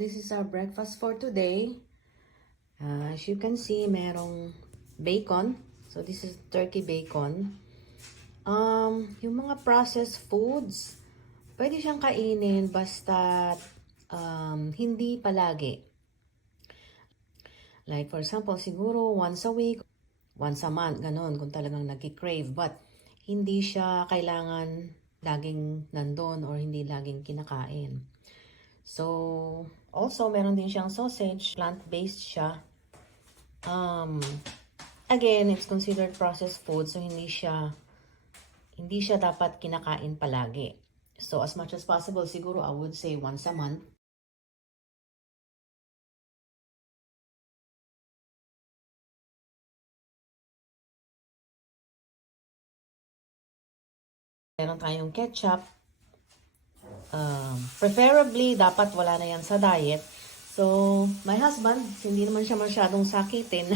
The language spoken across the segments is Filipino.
this is our breakfast for today. As you can see, merong bacon. So, this is turkey bacon. Yung mga processed foods, pwede siyang kainin basta hindi palagi. Like, for example, siguro once a week, once a month, ganon, kung talagang nag-crave. But, hindi siya kailangan laging nandun or hindi laging kinakain. So, also, meron din siyang sausage. Plant-based siya. Again, it's considered processed food. So, hindi siya dapat kinakain palagi. So, as much as possible, siguro I would say once a month. Meron tayong ketchup. Preferably, dapat wala na yan sa diet. So, my husband, hindi naman siya masyadong sakitin.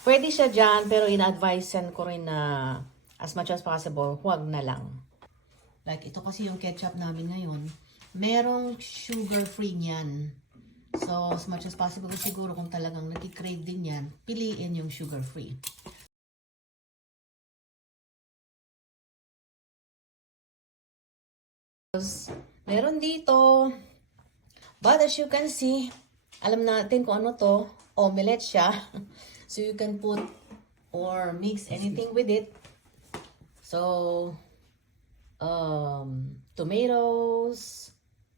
Pwede siya dyan, pero ina-advisean ko rin na as much as possible, huwag na lang. Like, ito kasi yung ketchup namin ngayon. Merong sugar-free niyan. So, as much as possible, siguro kung talagang nag-crave din yan, piliin yung sugar-free. Meron dito. But as you can see, alam natin kung ano to. Omelette siya. So you can put or mix anything with it. So, tomatoes,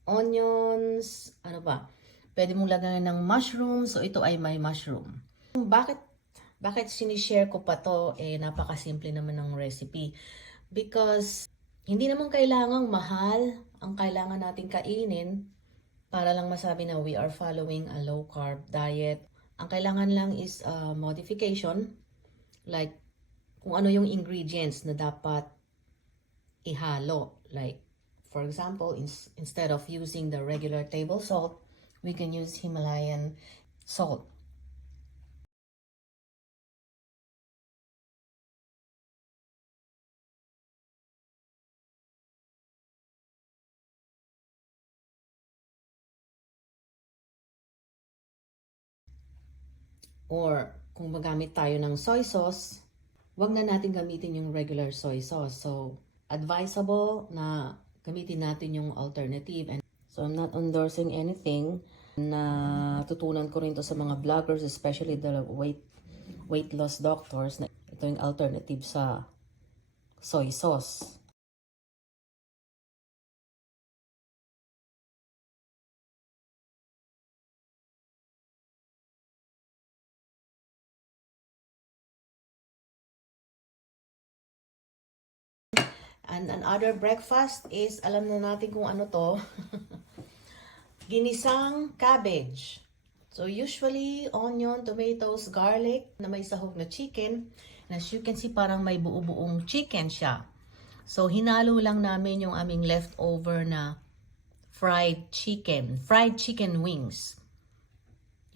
onions, ano ba? Pwede mong lagyan ng mushroom. So ito ay may mushroom. Bakit sinishare ko pa to? Napakasimple naman ng recipe. Because hindi naman kailangang mahal ang kailangan natin kainin para lang masabi na we are following a low carb diet. Ang kailangan lang is modification, like kung ano yung ingredients na dapat ihalo. Like, for example, instead of using the regular table salt, we can use Himalayan salt. Or kung magamit tayo ng soy sauce, wag na natin gamitin yung regular soy sauce. So, advisable na gamitin natin yung alternative. And so, I'm not endorsing anything. Na tutunan ko rin to sa mga vloggers, especially the weight loss doctors, na ito yung alternative sa soy sauce. And another breakfast is, alam na natin kung ano to, ginisang cabbage. So usually, onion, tomatoes, garlic, na may sahog na chicken. And as you can see, parang may buo-buong chicken siya. So hinalo lang namin yung aming leftover na fried chicken wings.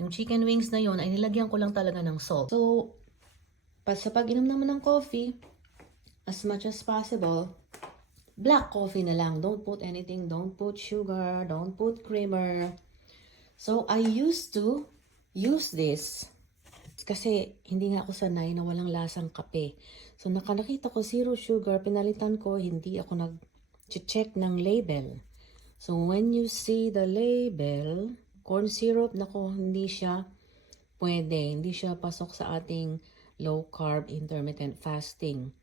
Yung chicken wings na yun, ay nilagyan ko lang talaga ng salt. So, sa pag-inom naman ng coffee, as much as possible, black coffee na lang. Don't put anything. Don't put sugar. Don't put creamer. So, I used to use this kasi hindi nga ako sanay na walang lasang kape. So, nakita ko zero sugar. Pinalitan ko, hindi ako nag-check ng label. So, when you see the label, corn syrup, nako, hindi siya pwede. Hindi siya pasok sa ating low carb intermittent fasting.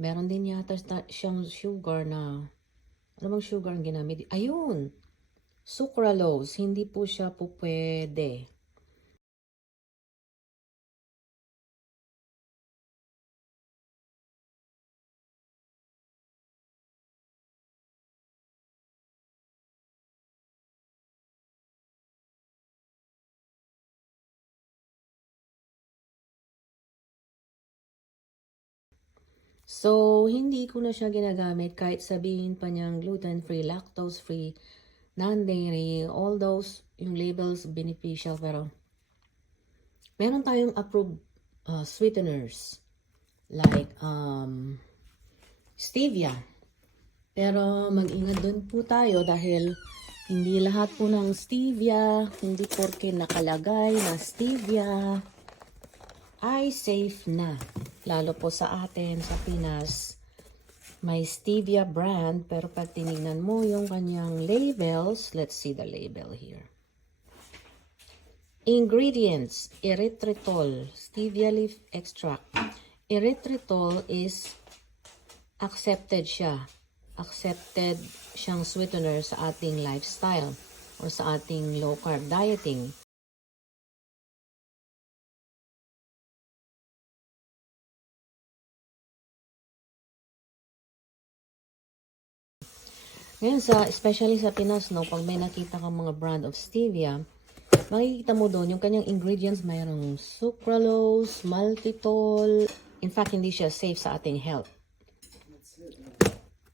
Meron din yata siyang sugar na, ano bang sugar ang ginamit? Ayun! Sucralose. Hindi po siya po pwede. So, hindi ko na siya ginagamit kahit sabihin pa niyang gluten-free, lactose-free, non-dairy, all those, yung labels beneficial, pero meron tayong approved sweeteners like stevia. Pero mag-ingat dun po tayo dahil Hindi lahat po ng stevia, hindi porke nakalagay na stevia ay safe na. Lalo po sa atin, sa Pinas, may stevia brand, pero pag tinignan mo yung kanyang labels, let's see the label here. Ingredients, erythritol, stevia leaf extract. Erythritol is accepted siya. Accepted siyang sweetener sa ating lifestyle or sa ating low carb dieting. Ngayon, especially sa Pinas, no, pag may nakita kang mga brand of stevia, makikita mo doon yung kanyang ingredients, mayroong sucralose, maltitol. In fact, hindi siya safe sa ating health.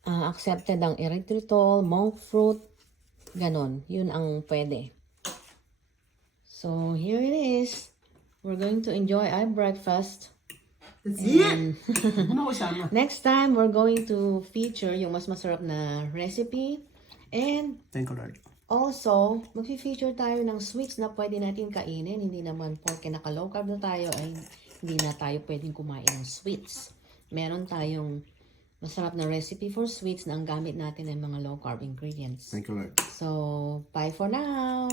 Accepted ang erythritol, monk fruit, ganon. Yun ang pwede. So, here it is. We're going to enjoy our breakfast. That's it! Ano ko sama? Next time, we're going to feature yung mas masarap na recipe. And Thank you, Lord. also, mag-feature tayo ng sweets na pwede natin kainin. Hindi naman porke naka-low carb na tayo ay hindi na tayo pwedeng kumain ng sweets. Meron tayong masarap na recipe for sweets na ang gamit natin ay mga low carb ingredients. Thank you, Lord. So, bye for now!